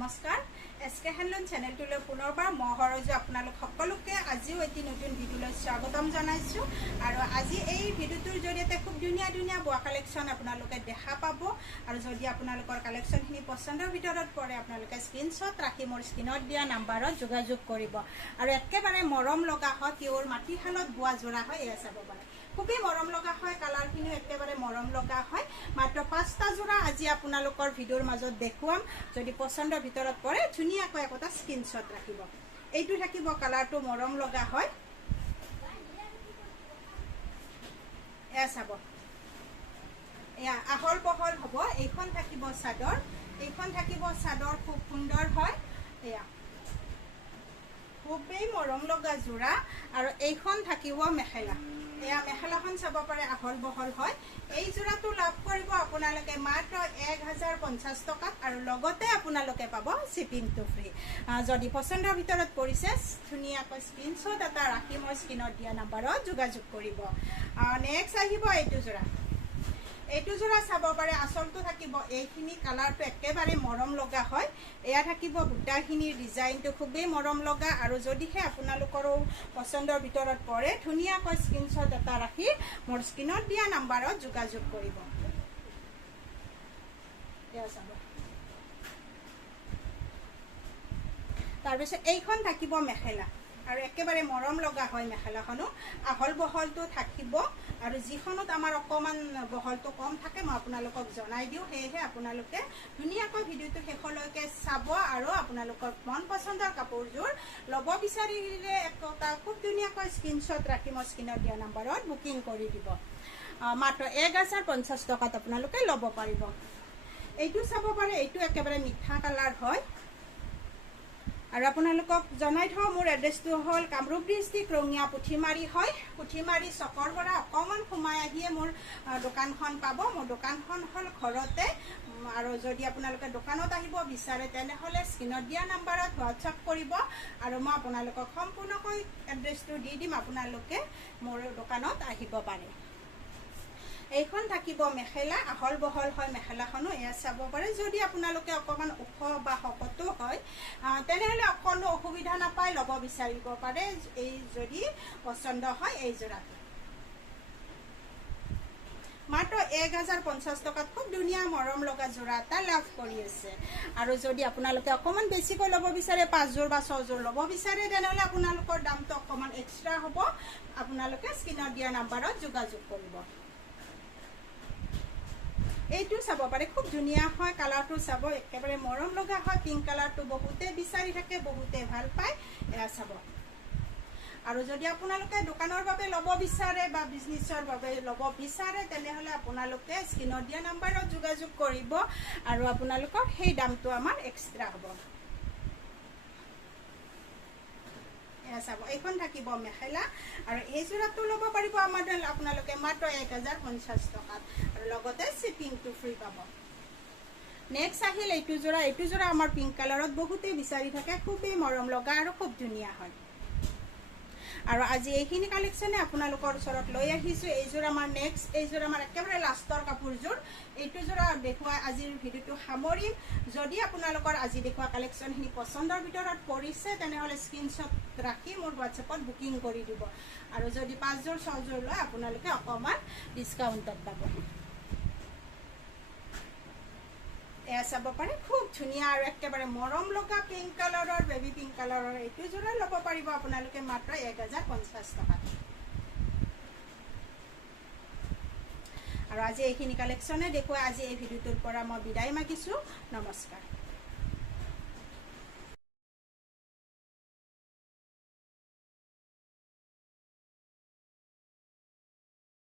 নমস্কাৰ। এছ কে হেণ্ডলুম চেনেলটোলৈ পুনৰবাৰ মই সৰজু আপোনালোক সকলোকে। আজিও এটি নতুন ভিডিঅ'লৈ স্বাগতম জনাইছোঁ। আৰু আজি এই ভিডিঅ'টোৰ জৰিয়তে খুব ধুনীয়া ধুনীয়া বোৱা কালেকশ্যন আপোনালোকে দেখা পাব। আৰু যদি আপোনালোকৰ কালেকশ্যনখিনি পচন্দৰ ভিতৰত পৰে, আপোনালোকে স্ক্ৰীনশ্বট ৰাখি মোৰ স্ক্ৰীণত দিয়া নাম্বাৰত যোগাযোগ কৰিব। আৰু একেবাৰে মৰম লগা হয়, পিয়ৰ মাটিশালত বোৱা যোৰা হয় এয়া চাব পাৰে। খুবেই মৰম লগা হয় কালাৰখিনিও একেবাৰে মৰম লগা হয়। মাত্ৰ পাঁচটা যোৰা আজি আপোনালোকৰ ভিডিঅ'ৰ মাজত দেখুৱাম। যদি পচন্দৰ ভিতৰত পৰে ধুনীয়াকৈ একোটা স্ক্ৰীনশ্বট ৰাখিব। এইটো থাকিব কালাৰটো মৰম লগা হয়। আহল বহল হ'ব। এইখন থাকিব চাদৰ। এইখন থাকিব চাদৰ খুব সুন্দৰ হয়। এয়া। খুবেই মৰম লগা যোৰা আৰু এইখন থাকিব মেখেলা। এয়া মেখেলাখন চাব পাৰে আহল বহল হয়। এই যোৰাটো লাভ কৰিব আপোনালোকে মাত্ৰ এক হাজাৰ পঞ্চাছ টকাত আৰু লগতে আপোনালোকে পাব শ্বিপিংটো ফ্ৰী। যদি পচন্দৰ ভিতৰত পৰিছে ধুনীয়াকৈ স্ক্ৰীনশ্বট এটা ৰাখি মই স্ক্ৰীণত দিয়া নাম্বাৰত যোগাযোগ কৰিব। নেক্সট আহিব এইটো যোৰা এইটো যোৰা চাব পাৰে আচলটো থাকিব এইখিনি কালাৰটো একেবাৰে মৰম লগা হয়। এয়া থাকিব বুটাখিনিৰ ডিজাইনটো খুবেই মৰম লগা আৰু যদিহে আপোনালোকৰো পচন্দৰ ভিতৰত পৰে ধুনীয়াকৈ স্ক্ৰীনশ্বট এটা ৰাখি মোৰ স্ক্ৰীণত দিয়া নাম্বাৰত যোগাযোগ কৰিব। তাৰপিছত এইখন থাকিব মেখেলা। আৰু একেবাৰে মৰম লগা হয় মেখেলাখনো। আহল বহলটো থাকিব আৰু যিখনত আমাৰ অকণমান বহলটো কম থাকে মই আপোনালোকক জনাই দিওঁ। সেয়েহে আপোনালোকে ধুনীয়াকৈ ভিডিঅ'টো শেষলৈকে চাব আৰু আপোনালোকৰ মন পচন্দৰ কাপোৰযোৰ ল'ব বিচাৰিলে একোটা খুব ধুনীয়াকৈ স্ক্ৰীনশ্বট ৰাখি মই স্ক্ৰীণত দিয়া নাম্বাৰত বুকিং কৰি দিব। মাত্ৰ এক হাজাৰ পঞ্চাছ টকাত আপোনালোকে ল'ব পাৰিব। এইটো চাব পাৰে এইটো একেবাৰে মিঠা কালাৰ হয়। আৰু আপোনালোকক জনাই থওঁ মোৰ এড্ৰেছটো হ'ল কামৰূপ ডিষ্ট্ৰিক্ট ৰঙিয়া পুথিমাৰী হয়। পুথিমাৰী চকৰ পৰা অকণমান সোমাই আহিয়ে মোৰ দোকানখন পাব। মোৰ দোকানখন হ'ল ঘৰতে। আৰু যদি আপোনালোকে দোকানত আহিব বিচাৰে তেনেহ'লে স্ক্ৰীণত দিয়া নাম্বাৰত হোৱাটছআপ কৰিব। আৰু মই আপোনালোকক সম্পূৰ্ণকৈ এড্ৰেছটো দি দিম। আপোনালোকে মোৰ দোকানত আহিব পাৰে। এইখন থাকিব মেখেলা আহল বহল হয় মেখেলাখনো এয়া চাব পাৰে। যদি আপোনালোকে অকণমান ওখ বা শকতো হয় তেনেহ'লে অকণো অসুবিধা নাপায় ল'ব বিচাৰিব পাৰে। এই যদি পচন্দ হয় এই যোৰাটো মাত্ৰ এক হাজাৰ পঞ্চাছ টকাত খুব ধুনীয়া মৰম লগা যোৰা এটা লাভ কৰি আছে। আৰু যদি আপোনালোকে অকণমান বেছিকৈ ল'ব বিচাৰে পাঁচযোৰ বা ছযোৰ ল'ব বিচাৰে তেনেহ'লে আপোনালোকৰ দামটো অকণমান এক্সট্ৰা হ'ব। আপোনালোকে স্ক্ৰীণত দিয়া নাম্বাৰত যোগাযোগ কৰিব। এইটো চাব পাৰে। খুব ধুনীয়া হয় কালাৰটো চাব। একেবাৰে মৰম লগা হয়। পিংক কালাৰটো বহুতে বিচাৰি থাকে বহুতে ভাল পায়। এয়া চাব। আৰু যদি আপোনালোকে দোকানৰ বাবে ল'ব বিচাৰে বা বিজনেছৰ বাবে ল'ব বিচাৰে তেনেহ'লে আপোনালোকে স্ক্ৰীণত দিয়া নাম্বাৰত যোগাযোগ কৰিব আৰু আপোনালোকৰ সেই দামটো আমাৰ এক্সট্ৰা হ'ব। এয়া চাব। এইখন থাকিব মেখেলা। আৰু এই যোৰাটো ল'ব পাৰিব আমাৰ আপোনালোকে মাত্ৰ এক হাজাৰ পঞ্চাছ টকাত। আৰু লগতে শ্বিপিংটো ফ্ৰী পাব। নেক্সট আহিল এইটো যোৰা এইটো যোৰা আমাৰ পিংক কালাৰত বহুতেই বিচাৰি থাকে খুবেই মৰম লগা আৰু খুব ধুনীয়া হয়। আৰু আজি এইখিনি কালেকশ্যনে আপোনালোকৰ ওচৰত লৈ আহিছোঁ। এইযোৰ আমাৰ নেক্সট এইযোৰ আমাৰ একেবাৰে লাষ্টৰ কাপোৰযোৰ। এইটো যোৰা দেখুৱাই আজিৰ ভিডিঅ'টো সামৰিম যদি আপোনালোকৰ আজি দেখুওৱা কালেকশ্যনখিনি পচন্দৰ ভিতৰত পৰিছে তেনেহ'লে স্ক্ৰীনশ্বট ৰাখি মোৰ হোৱাটছএপত বুকিং কৰি দিব। আৰু যদি পাঁচযোৰ ছযোৰ লয় আপোনালোকে অকণমান ডিছকাউণ্টত পাব। এয়া চাব পাৰে। খুব ধুনীয়া আৰু একেবাৰে মৰম লগা পিংক কালাৰৰ বেবী পিংক কালাৰৰ এইটো যোৰা ল'ব পাৰিব আপোনালোকে মাত্ৰ এক হাজাৰ পঞ্চাছ টকাত আৰু আজি এইখিনি কালেকশ্যনে দেখুৱাই আজি এই ভিডিঅ'টোৰ পৰা মই বিদায় মাগিছোঁ। নমস্কাৰ।